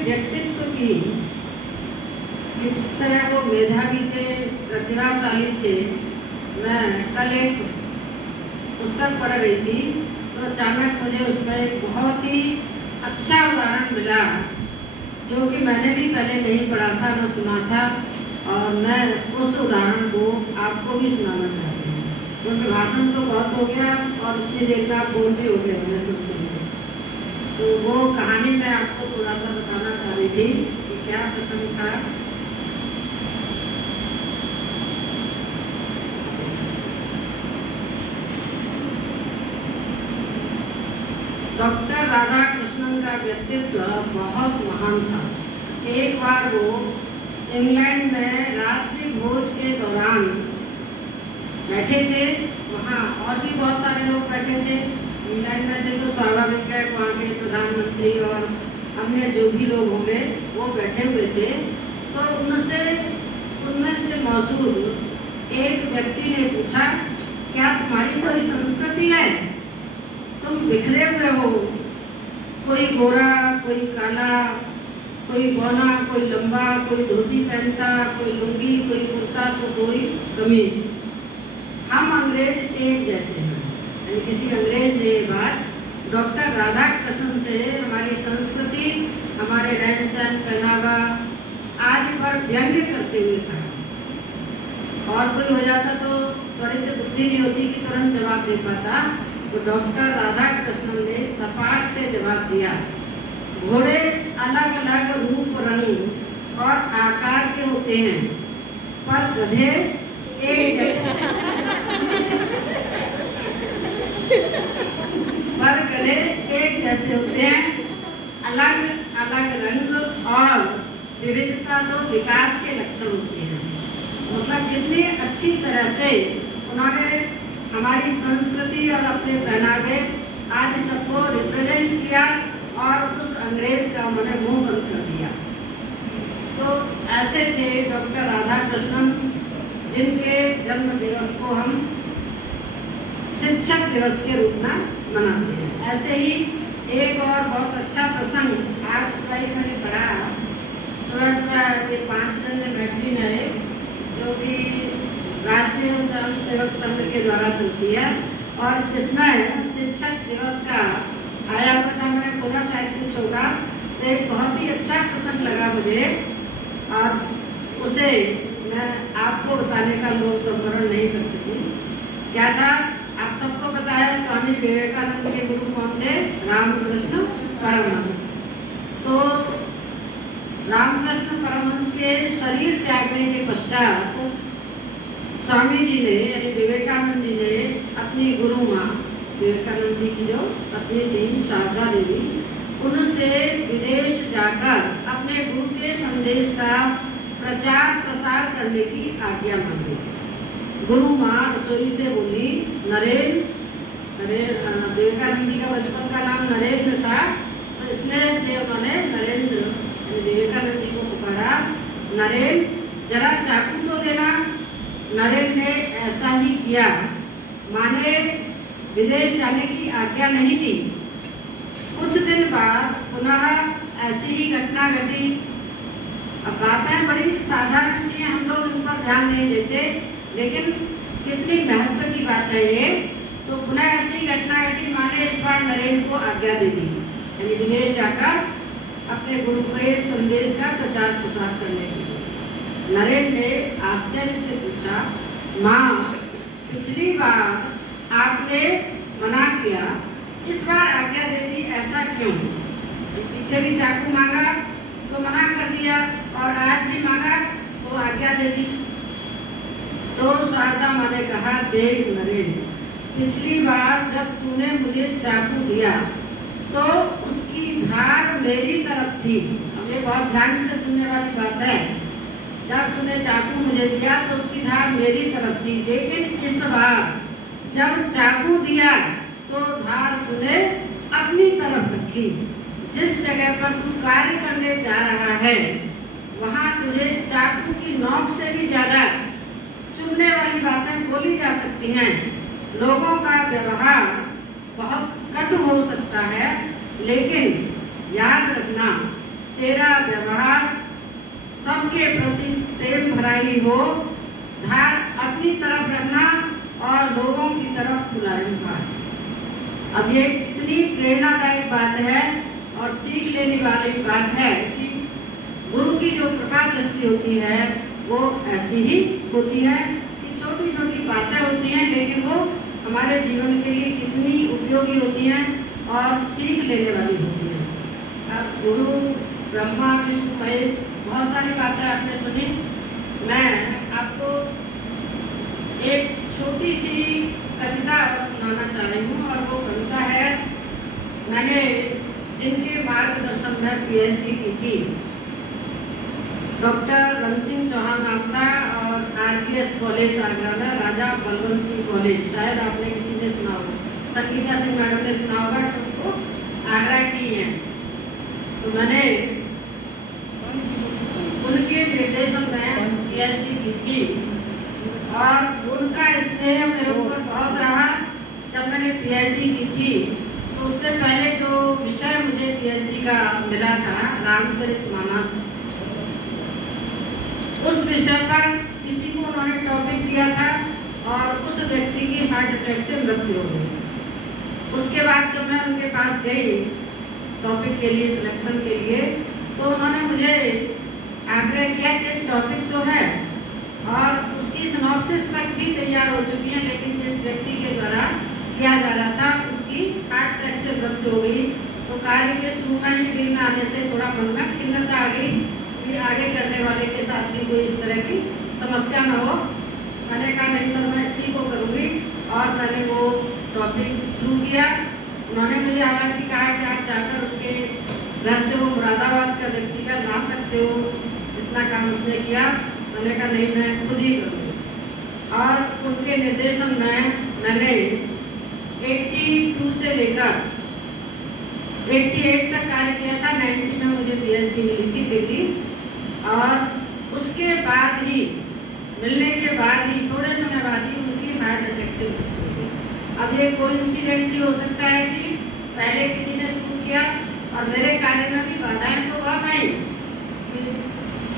व्यक्तित्व की, किस तरह वो मेधावी थे, प्रतिभाशाली थे। मैं कल एक पुस्तक पढ़ रही थी तो अचानक मुझे उसमें एक बहुत ही अच्छा उदाहरण मिला, जो कि मैंने भी पहले नहीं पढ़ा था, न सुना था, और मैं उस उदाहरण को आपको भी सुनाना चाहती हूँ, क्योंकि भाषण तो बहुत हो गया और इतनी देर में आप बोल भी हो गए होंगे सुन के। तो वो कहानी मैं आपको थोड़ा सा बताना चाह रही थी कि क्या प्रसंग था। डॉक्टर राधा कृष्णन का व्यक्तित्व बहुत महान था। एक बार वो इंग्लैंड में रात्रि भोज के दौरान बैठे थे। वहाँ और भी बहुत सारे लोग बैठे थे। इंग्लैंड में थे तो स्वाभाविक है वहाँ के प्रधानमंत्री और अन्य जो भी लोग होंगे वो बैठे हुए थे। तो उनमें से मौजूद एक व्यक्ति ने पूछा, क्या तुम्हारी कोई संस्कृति है? तुम बिखरे हुए हो, कोई गोरा, कोई काला, कोई बौना, कोई लंबा, कोई धोती पहनता, कोई लुंगी, कोई कुर्ता, तो कोई कमीज। हम अंग्रेज एक जैसे हैं। यानी किसी अंग्रेज ने ये बात डॉक्टर राधा कृष्णन से हमारी संस्कृति, हमारे रहन सहन, पहनावा आदि पर व्यंग्य करते हुए कहा। और कोई हो जाता तो त्वरित बुद्धि नहीं होती कि तुरंत जवाब दे पाता, तो डॉक्टर राधा कृष्णन ने तपाक से जवाब दिया, घोड़े अलग अलग रूप, रंग और आकार के होते हैं, पर गधे एक जैसे पर गधे एक जैसे होते हैं। अलग अलग रंग और विविधता तो विकास के लक्षण होते हैं। मतलब कितनी अच्छी तरह से उन्होंने हमारी संस्कृति और अपने पहनावे आदि सबको रिप्रेजेंट किया और उस अंग्रेज का उन्होंने मुंह बंद कर दिया। तो ऐसे थे डॉक्टर राधा कृष्णन, जिनके जन्म दिवस को हम शिक्षक दिवस के रूप में मनाते हैं। ऐसे ही एक और बहुत अच्छा प्रसंग आज सुबह ही मैंने पढ़ा। सुबह ये 5 जन मैगजीन है जो कि राष्ट्रीय स्वयं सेवक संघ के द्वारा चलती है, और इसमें शिक्षक दिवस का आया हुआ था। मैंने बोला शायद कुछ होगा, तो एक बहुत ही अच्छा प्रसंग लगा मुझे, और उसे मैं आपको बताने का लोक संवरण नहीं कर सकी। क्या था, आप सबको पता है स्वामी विवेकानंद के गुरु कौन थे? रामकृष्ण परमहंस। तो रामकृष्ण परमहंस के शरीर त्यागने के पश्चात स्वामी जी ने, यानी विवेकानंद जी ने अपनी गुरु माँ, विवेकानंद जी की जो पत्नी थी शारदा देवी, उनसे विदेश जाकर अपने गुरु के संदेश का प्रचार प्रसार करने की आज्ञा मांगी। गुरु माँ रसोई से बोली, विवेकानंद जी का बचपन का नाम नरेंद्र था, तो इसलिए से उन्होंने नरेंद्र विवेकानंद जी को पुकारा, नरेंद्र जरा चाकू तो देना। नरेंद्र ने ऐसा ही किया। माने विदेश जाने की आज्ञा नहीं दी। कुछ दिन बाद पुनः ऐसी ही घटना घटी। अब बातें बड़ी साधारण सी हैं, हम लोग इन पर ध्यान नहीं देते, लेकिन कितनी महत्व की बात है ये। तो पुनः ऐसी घटना घटी। माने इस बार नरेंद्र को आज्ञा दे दी, यानी विदेश जाकर अपने गुरु के संदेश का प्रचार प्रसार करने के लिए। नरेंद्र ने आश्चर्य से पूछा, माँ पिछली बार आपने मना किया, इस बार आज्ञा दे दी, ऐसा क्यों? पीछे भी चाकू मांगा तो मना कर दिया, और आज भी मांगा तो आज्ञा दे दी। तो शारदा माँ ने कहा, देख नरेंद्र, पिछली बार जब तूने मुझे चाकू दिया तो उसकी धार मेरी तरफ थी। अब ये बहुत ध्यान से सुनने वाली बात है। जब तूने चाकू मुझे दिया तो उसकी धार मेरी तरफ थी, लेकिन इस बार जब चाकू दिया तो धार तूने अपनी तरफ रखी। जिस जगह पर तू कार्य करने जा रहा है वहाँ तुझे चाकू की नोक से भी ज्यादा चुभने वाली बातें बोली जा सकती हैं। लोगों का व्यवहार बहुत कटु हो सकता है, लेकिन याद रखना तेरा व्यवहार सबके प्रति प्रेम भरा ही हो, धार अपनी तरफ रखना और लोगों की तरफ मुलायम बात। अब ये इतनी प्रेरणादायक बात है और सीख लेने वाली बात है कि गुरु की जो प्रकाश दृष्टि होती है वो ऐसी ही होती है कि छोटी छोटी बातें होती हैं, लेकिन वो हमारे जीवन के लिए कितनी उपयोगी होती हैं और सीख लेने वाली होती हैं। अब गुरु ब्रह्मा विष्णु महेश बहुत सारी बातें आपने सुनी। मैं आपको एक छोटी सी कविता सुनाना चाह रही हूँ और वो कविता है, मैंने जिनके मार्गदर्शन में पीएचडी की थी, डॉक्टर रमन सिंह चौहान नाम था और आरपीएस कॉलेज आगरा में राजा बलवंत सिंह कॉलेज, शायद आपने किसी ने सुना होगा, संगीता सिंह मैडम ने सुना होगा, तो वो आगरा की हैं। तो मैंने उनके निर्देशन में पीएचडी की थी और उनका स्नेह मेरे ऊपर बहुत रहा। जब मैंने पीएचडी की थी तो उससे पहले जो विषय मुझे पीएचडी का मिला था, रामचरितमानस, उस विषय पर किसी को उन्होंने टॉपिक दिया था और उस व्यक्ति की हार्ट अटैक से मृत्यु हो गई। उसके बाद जब मैं उनके पास गई टॉपिक के लिए, सिलेक्शन के लिए, तो उन्होंने मुझे आग्रह किया कि टॉपिक तो है और उसकी सिनॉप्सिस तक भी तैयार हो चुकी है, लेकिन जिस व्यक्ति के द्वारा किया जा रहा था उसकी हार्ट अटैक से मृत्यु हो गई। तो कार्य के शुरू में ही बिल में आने से थोड़ा मन में खिन्नता आ गई कि आगे करने वाले के साथ भी कोई इस तरह की समस्या न हो। मैंने कहा नहीं सर, मैं इसी को करूँगी और मैंने वो टॉपिक शुरू किया। उन्होंने मुझे हालांकि कहा कि आप जाकर उसके घर से वो मुरादाबाद का व्यक्ति का ला सकते हो, इतना काम उसने किया। मैंने कहा नहीं, मैं खुद ही करूँगी और उनके निर्देशन में मैंने 82 से लेकर 88 तक कार्य किया था। 90 में मुझे पीएचडी मिली थी डिग्री और उसके बाद ही, मिलने के बाद ही थोड़े समय बाद ही उनकी हार्ट अटैक से मृत्यु हो गई। अब ये कोइंसिडेंटली हो सकता है कि पहले किसी ने शुरू किया और मेरे कार्य में भी बाधाएं तो बहुत आई,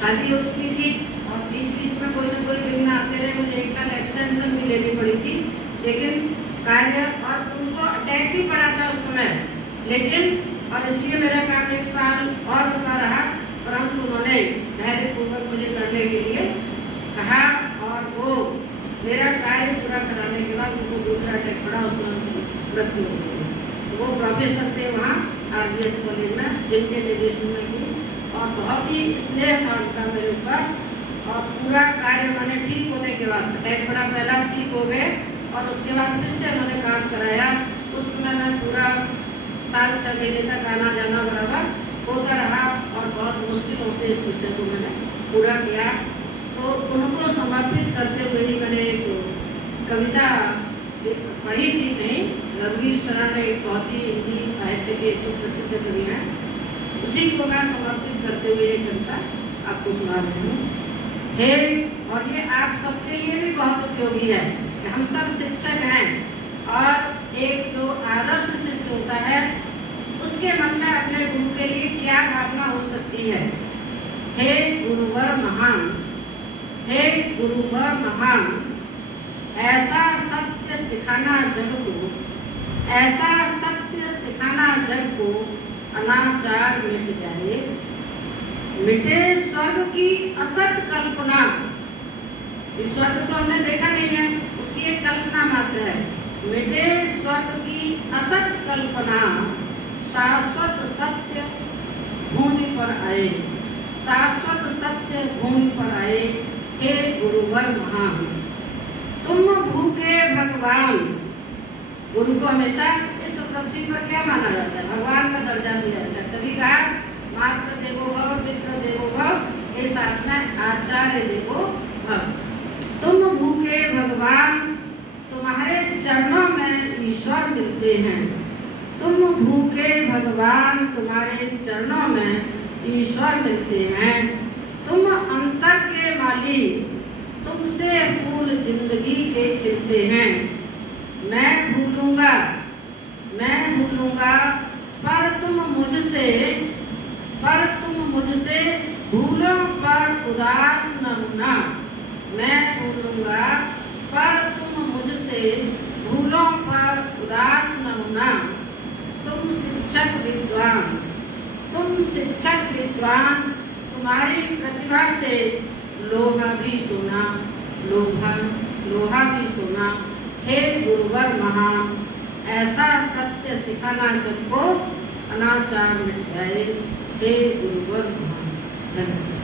शादी हो चुकी थी और बीच बीच में कोई ना कोई विघ्न आते रहे। मुझे एक साल एक्सटेंशन भी लेनी पड़ी थी, लेकिन कार्य और उनको अटैक भी पड़ा था उस समय, लेकिन और इसलिए मेरा काम एक साल और रुका रहा, परंतु उन्होंने धैर्यपूर्वक मुझे करने के लिए कहा और वो मेरा कार्य पूरा कराने के बाद उनको दूसरा अटैक पड़ा, उसमें उनकी मृत्यु हो गई। वो प्रोफेसर थे वहाँ आरपीएस कॉलेज में, जिनके निर्देशन में की और बहुत ही स्नेह था उनका मेरे ऊपर। और पूरा कार्य मैंने ठीक होने के बाद, अटैक पड़ा पहला, ठीक हो गए और उसके बाद फिर से उन्होंने काम कराया। उस समय मैं पूरा साल 6 महीने तक आना जाना बराबर होता रहा और बहुत मुश्किलों से इस विषय को मैंने पूरा किया। तो उनको समर्पित करते हुए ही मैंने एक कविता पढ़ी थी, नहीं, रघुवीर शरण एक बहुत ही हिंदी साहित्य के सुप्रसिद्ध कवि हैं, उसी को मैं समर्पित करते हुए ये कविता आपको सुना रही हूँ। हे, और ये आप सबके लिए भी बहुत उपयोगी है कि हम सब शिक्षक हैं और एक जो आदर्श शिष्य होता है उसके मन में अपने गुरु के लिए क्या भावना हो सकती है। हे गुरुवर महान, हे गुरुवर महान, ऐसा सत्य सिखाना जग को, ऐसा सत्य सिखाना जग को, अनाचार मिट जाए, मिटे स्वर्ग की असत कल्पना। इस स्वर्ग को हमने देखा नहीं है, उसकी एक कल्पना मात्र है। मिटे स्वर्ग की असत कल्पना, शाश्वत सत्य भूमि पर आए, शाश्वत सत्य भूमि पर आए। हे गुरुवर महान, तुम भूखे भगवान। गुरु को हमेशा इस उपलब्धि पर क्या माना जाता है? भगवान का दर्जा दिया जाता है। तभी कहा मात्र देवो भव, पितृ देवो भव, के साथ में आचार्य देवो भव। तुम भूखे भगवान, तुम्हारे चरणों में ईश्वर मिलते हैं। तुम भूखे भगवान, तुम्हारे चरणों में ईश्वर मिलते हैं। तुम अंतर के मालिक, तुमसे फूल जिंदगी के खिलते हैं। मैं भूलूंगा पर तुम भूलों पर उदास न होना, मैं भूलूंगा पर तुम मुझसे भूलों पर उदास न होना। तुम शिक्षक विद्वान, तुम्हारी प्रतिभा से लोहा भी सोना। हे गुरुवर महान, ऐसा सत्य सिखाना जब को अनाचार मिट जाए। हे गुरुवर महान। धन्यवाद।